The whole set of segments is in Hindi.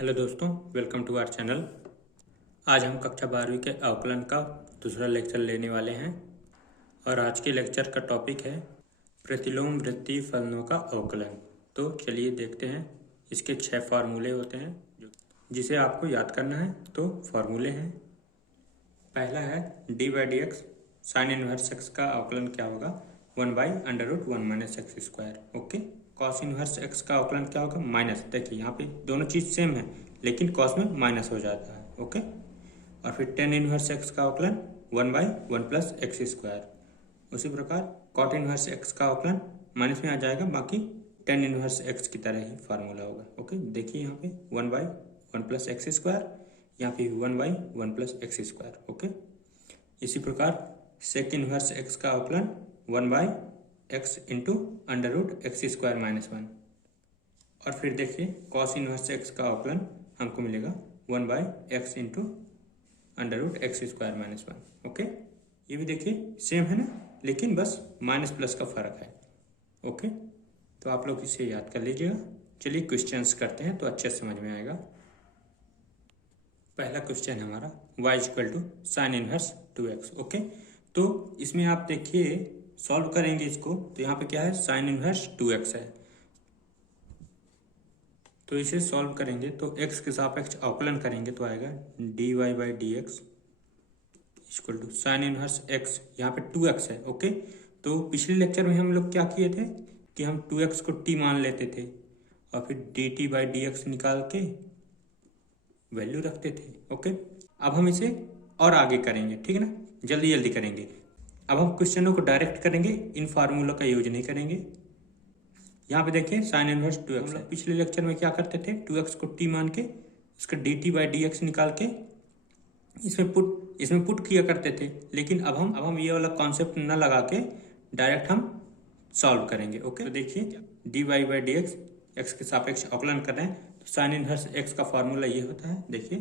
हेलो दोस्तों, वेलकम टू आवर चैनल। आज हम कक्षा 12वीं के अवकलन का दूसरा लेक्चर लेने वाले हैं और आज के लेक्चर का टॉपिक है प्रतिलोम वृत्तीय फलनों का अवकलन। तो चलिए देखते हैं। इसके 6 फार्मूले होते हैं जिसे आपको याद करना है। तो फार्मूले हैं, पहला है d/dx साइन इनवर्स x का अवकलन क्या होगा, 1/√1 - x²। Okay, cos inverse x का अवकलन क्या होगा, माइनस। देखिए यहाँ पे दोनों चीज सेम है लेकिन कॉस में माइनस हो जाता है। ओके, और फिर टेन इनवर्स x का अवकलन 1/1 + x²। उसी प्रकार कॉट इनवर्स x का अवकलन माइनस में आ जाएगा, बाकी टेन इनवर्स x की तरह ही फार्मूला होगा। ओके, देखिए यहाँ पे 1/1 + x², यहाँ पे 1/1 + x²। ओके, इसी प्रकार सेक इनवर्स x का अवकलन 1/x × √x² - 1। और फिर देखिए कॉस इनवर्स x का अवकलन हमको मिलेगा 1/x × √x² - 1। ओके, ये भी देखिए सेम है ना, लेकिन बस माइनस प्लस का फर्क है। ओके, तो आप लोग इसे याद कर लीजिएगा। चलिए क्वेश्चंस करते हैं तो अच्छे समझ में आएगा। पहला क्वेश्चन हमारा y = sine inverse 2x। Okay, तो इसमें आप देखिए सॉल्व करेंगे इसको, तो यहाँ पे क्या है, साइन इनवर्स 2x है। तो इसे सॉल्व करेंगे तो x के सापेक्ष अवकलन करेंगे तो आएगा dy/dx = साइन इनवर्स x, यहाँ पे 2x है। ओके, तो पिछले लेक्चर में हम लोग क्या किए थे कि हम 2x को t मान लेते थे और फिर dt/dx निकाल के वैल्यू रखते थे। ओके, अब हम इसे और आगे करेंगे, ठीक है ना, जल्दी जल्दी करेंगे। अब हम क्वेश्चनों को डायरेक्ट करेंगे, इन फार्मूला का यूज नहीं करेंगे। यहाँ पे देखिए साइन इनवर्स 2x है। पिछले लेक्चर में क्या करते थे, 2x को t मान के इसका dt/dx निकाल के इसमें पुट किया करते थे, लेकिन अब हम ये वाला कॉन्सेप्ट न लगा के डायरेक्ट हम सॉल्व करेंगे। ओके, तो देखिए dy/dx x के सापेक्ष अवकलन कर रहे हैं तो साइन इनवर्स x का फार्मूला ये होता है। देखिए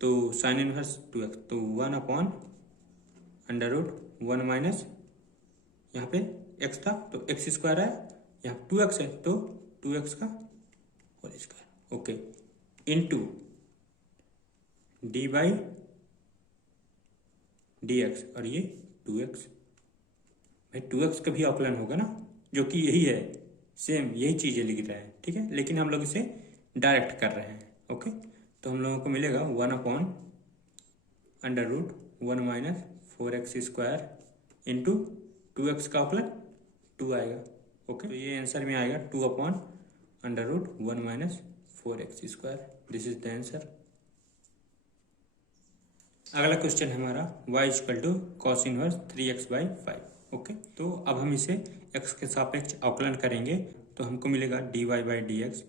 तो साइन इनवर्स 2x तो 1/√1 - यहाँ पे x था तो x² है, यहाँ 2x है तो 2x का whole square. Okay, into dy/dx और ये 2x। भाई 2x का भी अवकलन होगा ना, जो कि यही है, सेम यही चीजें लिख रहे हैं, ठीक है, लेकिन हम लोग इसे डायरेक्ट कर रहे हैं। ओके, तो हम लोगों को मिलेगा 1/√1 - 4x² इंटू 2x का अवकलन 2 आएगा। ओके, तो ये आंसर में आएगा 2/√1 - 4x²। This is the answer. अगला क्वेश्चन हमारा y = cos inverse 3x/5। Okay, तो अब हम इसे x के सापेक्ष अवकलन करेंगे तो हमको मिलेगा dy/dx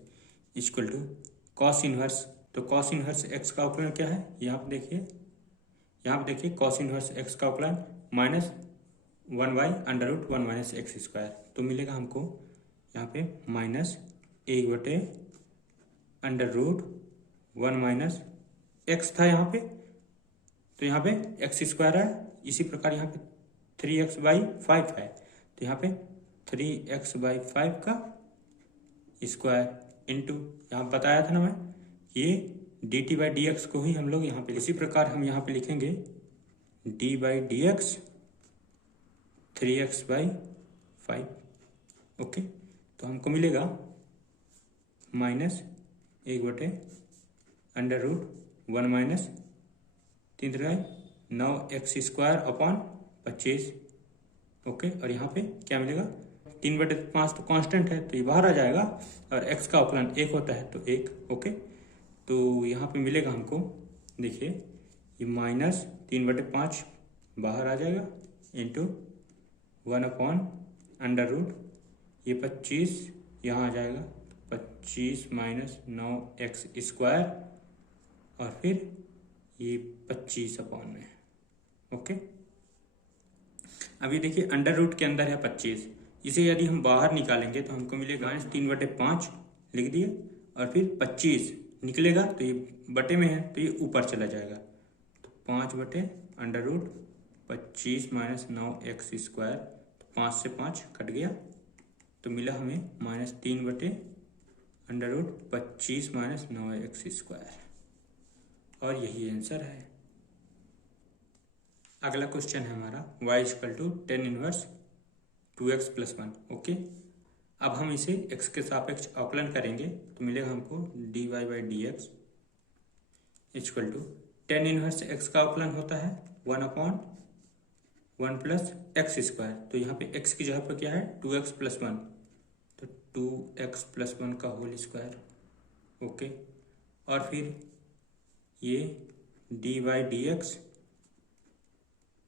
= cos इनवर्स। तो cos इनवर्स x का अवकलन क्या है, यहाँ पे देखिए cos इनवर्स x का अवकलन -1/√1 - x²। तो मिलेगा हमको यहाँ पे -1/√1 - x था यहाँ पे, तो यहाँ पे x² है। इसी प्रकार यहाँ पे 3x/5 है, तो यहाँ पे 3x/5 का स्क्वायर इंटू, यहाँ बताया था ना मैं, ये dt/dx को ही हम लोग यहाँ पे, इसी प्रकार हम यहाँ पे लिखेंगे d/dx 3x/5। ओके, तो हमको मिलेगा -1/√1 - 3×9x² / 25। ओके, और यहाँ पे क्या मिलेगा, 3/5 तो कांस्टेंट है तो ये बाहर आ जाएगा, और x का अवकलन 1 होता है तो 1। ओके, तो यहाँ पे मिलेगा हमको, देखिए ये -3/5 बाहर आ जाएगा इंटू 1/√, ये 25 यहाँ आ जाएगा, 25 - 9x² और फिर ये 25/, में। ओके, अभी देखिए अंडर रूट के अंदर है 25, इसे यदि हम बाहर निकालेंगे तो हमको मिलेगा -3/5 लिख दिए, और फिर 25 निकलेगा तो ये बटे में है तो ये ऊपर चला जाएगा, तो 5/√25 - 9x², तो 5 से 5 कट गया तो मिला हमें -3/√, अंडर रूट 25 माइनस 9x², और यही आंसर है। अगला क्वेश्चन है हमारा y = tan inverse 2x + 1। Okay, अब हम इसे x के सापेक्ष अवकलन करेंगे तो मिलेगा हमको dy/dx = tan इनवर्स x का अवकलन होता है 1/1 + x²। तो यहाँ पे x की जगह पर क्या है 2x + 1, तो 2x + 1 का होल स्क्वायर। ओके, और फिर ये dy/dx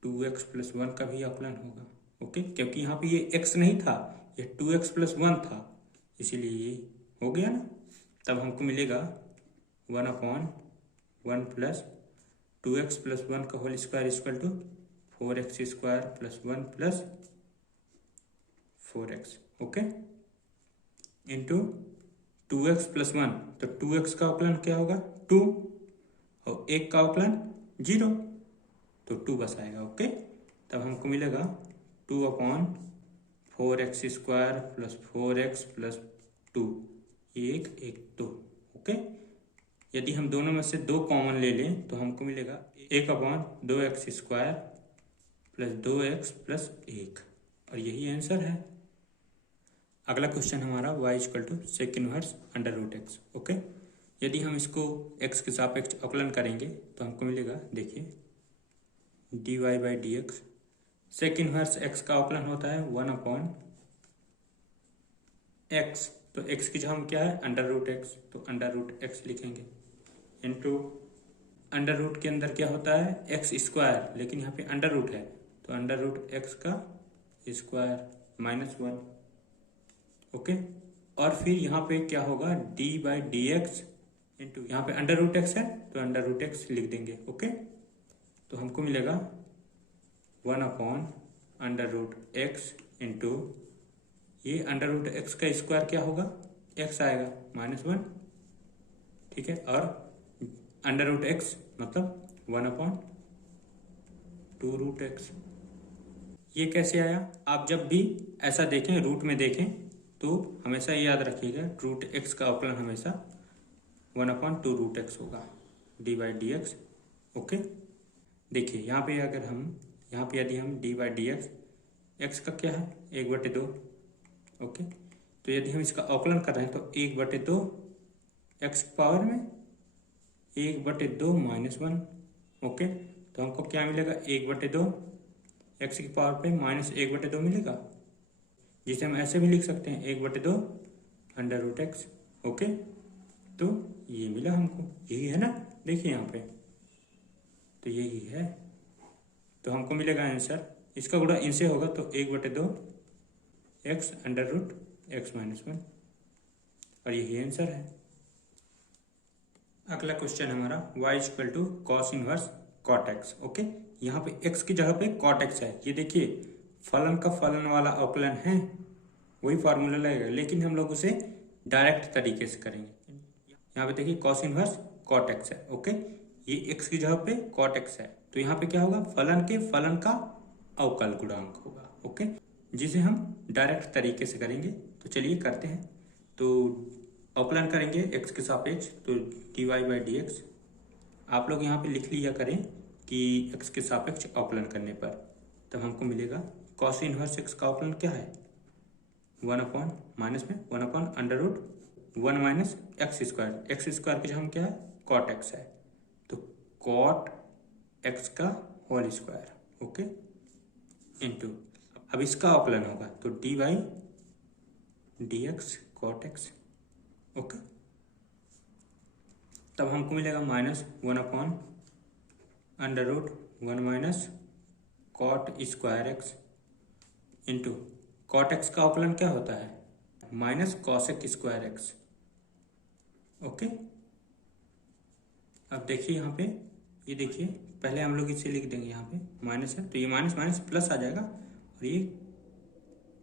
2x + 1 का भी अवकलन होगा। ओके, क्योंकि यहाँ पे ये x नहीं था, ये 2x + 1 था, इसीलिए ये हो गया ना। तब हमको मिलेगा 1/1 + 2x + 1 का whole square = 4x² + 1 + 4x। Okay, into 2x + 1, तो 2x का अवकलन क्या होगा 2, और 1 का अवकलन 0, तो 2 बस आएगा। ओके, तब हमको मिलेगा 2/4x² + 4x + 2, 1 1 2। ओके, यदि हम दोनों में से 2 कॉमन ले लें तो हमको मिलेगा 1/2x² + 2x + 1, और यही आंसर है। अगला क्वेश्चन हमारा y = sec inverse √x। Okay, यदि हम इसको x के सापेक्ष अवकलन करेंगे तो हमको मिलेगा, देखिए dy/dx sec इनवर्स x का अवकलन होता है 1/x, तो x की जगह हम क्या है √x, तो √x लिखेंगे, इंटू अंडर रूट के अंदर क्या होता है x², लेकिन यहाँ पे अंडर रूट है तो √x का स्क्वायर -1। ओके, और फिर यहाँ पे क्या होगा dy/dx इंटू यहाँ पे √x है तो √x लिख देंगे। ओके, तो हमको मिलेगा 1/√x इंटू ये √x का स्क्वायर क्या होगा x आएगा -1, ठीक है, और √x मतलब 1/2√x। ये कैसे आया, आप जब भी ऐसा देखें रूट में देखें तो हमेशा याद रखिएगा √x का अवकलन हमेशा 1/2√x होगा dy/dx। ओके, देखिए यहाँ पे अगर हम यदि हम dy/dx x का क्या है 1/2। ओके, तो यदि हम इसका अवकलन कर रहे हैं तो 1/2 x पावर में 1/2 -1। ओके, तो हमको क्या मिलेगा 1/2 x की पावर पे -1/2 मिलेगा, जिसे हम ऐसे भी लिख सकते हैं 1/2 √x। ओके, तो ये मिला हमको, यही है ना, देखिए यहाँ पे, तो यही है, तो हमको मिलेगा आंसर। इसका गुणा इनसे होगा तो 1/2 x √x -1, और यही आंसर है। अगला क्वेश्चन हमारा y = cos inverse cot x। Okay, यहाँ पे x की जगह पे cot x है, ये देखिए फलन का फलन वाला अवकलन है, वही फार्मूला लगेगा, लेकिन हम लोग उसे डायरेक्ट तरीके से करेंगे। यहाँ पे देखिए cos इनवर्स cot x है। ओके, ये x की जगह पे cot x है, तो यहाँ पे क्या होगा फलन के फलन का अवकल गुणांक होगा। ओके, जिसे हम डायरेक्ट तरीके से करेंगे, तो चलिए करते हैं। तो अवकलन करेंगे x के सापेक्ष, तो dy/dx आप लोग यहाँ पे लिख लिया करें कि x के सापेक्ष अवकलन करने पर तब हमको मिलेगा cos इनवर्स x का अवकलन क्या है 1/(-1/√1 - x²। की हम क्या है cot x है, तो cot x का होल स्क्वायर। ओके, इंटू अब इसका अवकलन होगा तो dy/dx cot x। ओके, तब हमको मिलेगा -1/(1 - cot² x into cot x का अवकलन क्या होता है -cosec²x। ओके, अब देखिए यहाँ पे, ये देखिए पहले हम लोग इसे लिख देंगे, यहाँ पे माइनस है तो ये माइनस माइनस प्लस आ जाएगा, और ये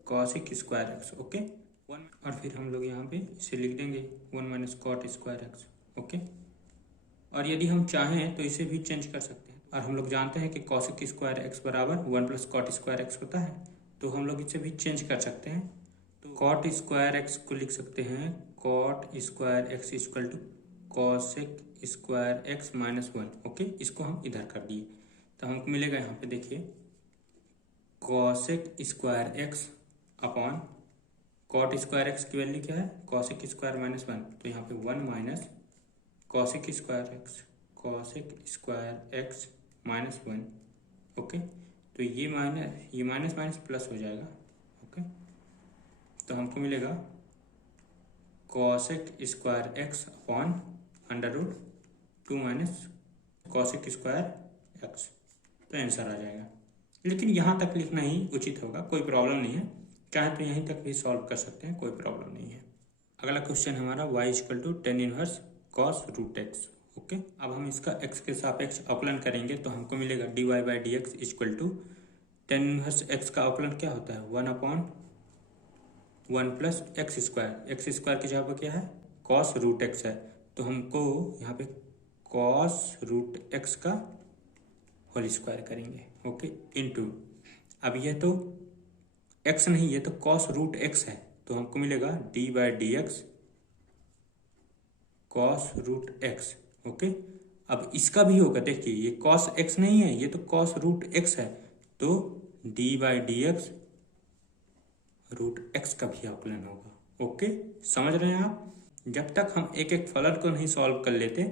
cosec²x। ओके, और फिर हम लोग यहाँ पे इसे लिख देंगे 1 - cot²x। ओके, और यदि हम चाहें तो इसे भी चेंज कर सकते हैं, और हम लोग जानते हैं कि cosec² x बराबर 1 + cot² x होता है, तो हम लोग इसे भी चेंज कर सकते हैं। तो cot² x को लिख सकते हैं cot square x equal to cosec square x minus one. Okay, इसको हम इधर कर दिए तो हमको मिलेगा यहाँ पे देखिए cosec square x upon cot square x की वैल्यू क्या है, कॉसेक स्क्वायर माइनस वन, तो यहाँ पे one minus cosec square x minus one. Okay, तो ये माइनस माइनस प्लस हो जाएगा। ओके, तो हमको मिलेगा cosec square x upon under root two minus cosec square x, तो आंसर आ जाएगा। लेकिन यहाँ तक लिखना ही उचित होगा, कोई प्रॉब्लम नहीं है, चाहे तो यहीं तक भी सॉल्व कर सकते हैं, कोई प्रॉब्लम नहीं है। अगला क्वेश्चन हमारा y equal to tan inverse cos root x. Okay, अब हम इसका x के सापेक्ष अवकलन करेंगे तो हमको मिलेगा dy by d x equal to tan inverse x का अवकलन क्या होता है, one upon one plus x square की जगह पर क्या है, कॉस रूट एक्स है, तो हमको यहाँ पे कॉस रूट एक्स का होल स्क्वायर करेंगे। ओके, इनटू, अब ये तो x नहीं, ये तो कॉस रूट एक्स है, तो हमको मिलेगा d by d x cos root x. Okay, अब इसका भी होगा, देखिए ये कॉस एक्स नहीं है, ये तो कॉस रूट एक्स है, तो d by d x root x का भी अवकलन होगा। ओके, समझ रहे हैं आप? जब तक हम एक एक फलन को नहीं सॉल्व कर लेते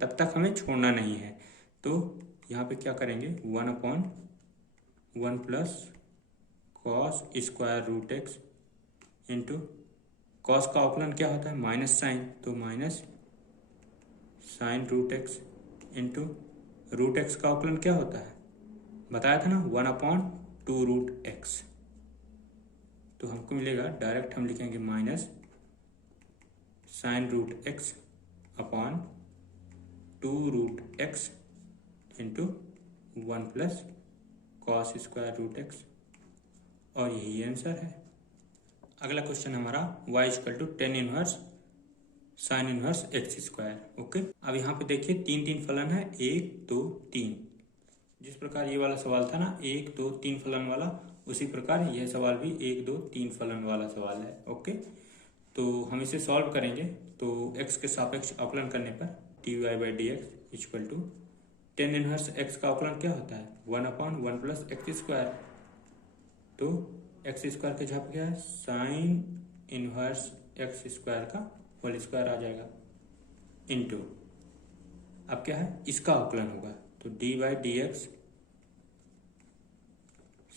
तब तक हमें छोड़ना नहीं है। तो यहाँ पे क्या करेंगे, one upon one plus cos square root x into cos का अवकलन क्या होता है, माइनस साइन, तो minus sine root x into root x का अवकलन क्या होता है, बताया था ना, one upon two root x. तो हमको मिलेगा, डायरेक्ट हम लिखेंगे minus sine root x upon two root x into one plus cos square root x, और यही आंसर है। अगला क्वेश्चन हमारा y equal to tan inverse sine inverse x square. Okay, अब यहाँ पे देखिए तीन तीन फलन है, एक दो तीन, जिस प्रकार ये वाला सवाल था ना एक दो तीन फलन वाला, उसी प्रकार यह सवाल भी एक दो तीन फलन वाला सवाल है। ओके, तो हम इसे सॉल्व करेंगे तो x के सापेक्ष अवकलन करने पर d y by d x equal to tan inverse x का अवकलन क्या होता है, one upon one plus x square, तो एक्स स्क्वायर के जगह क्या है, साइन इनवर्स एक्स स्क्वायर का होल स्क्वायर आ जाएगा, इनटू अब क्या है, इसका अवकलन होगा, तो d by d x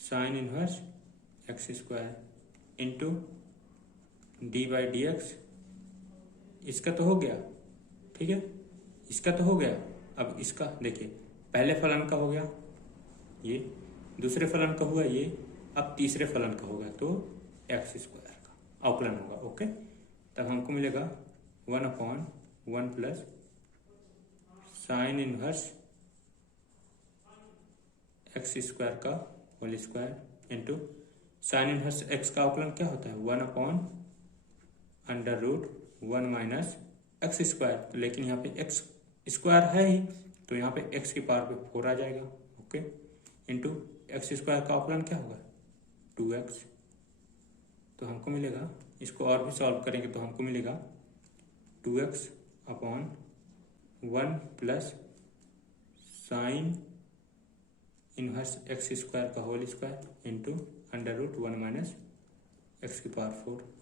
sine inverse x square into d by d x, इसका तो हो गया, ठीक है, इसका तो हो गया। अब इसका देखिए, पहले फलन का हो गया ये, दूसरे फलन का हुआ ये, अब तीसरे फलन का होगा, तो एक्स स्क्वायर का अवकलन होगा। ओके, तब हमको मिलेगा one upon one plus sine inverse x square का whole square into sine inverse x का अवकलन क्या होता है, one upon under root one minus x square, लेकिन यहाँ पे एक्स स्क्वायर है ही, तो यहाँ पे एक्स की पावर पे फोर आ जाएगा। ओके, इंटू एक्स स्क्वायर का अवकलन क्या होगा, टू एक्स, तो हमको मिलेगा, इसको और भी सॉल्व करेंगे तो हमको मिलेगा two x upon one plus sine inverse x square का whole square into under root one minus x की power four,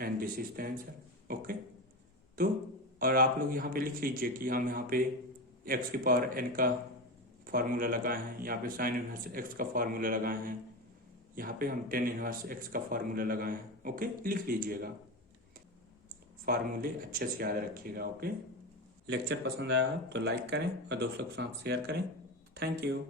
and this is the answer. Okay, तो और आप लोग यहाँ पे लिख लीजिए कि हम यहाँ पे एक्स की पावर एन का फार्मूला लगाए हैं, यहाँ पे साइन इनवर्स एक्स का फार्मूला लगाए हैं, यहाँ पे हम टेन इनवर्स एक्स का फार्मूला लगाए हैं। ओके, लिख लीजिएगा, फार्मूले अच्छे से याद रखिएगा। ओके, लेक्चर पसंद आया हो तो लाइक करें और दोस्तों के साथ शेयर करें। Thank you.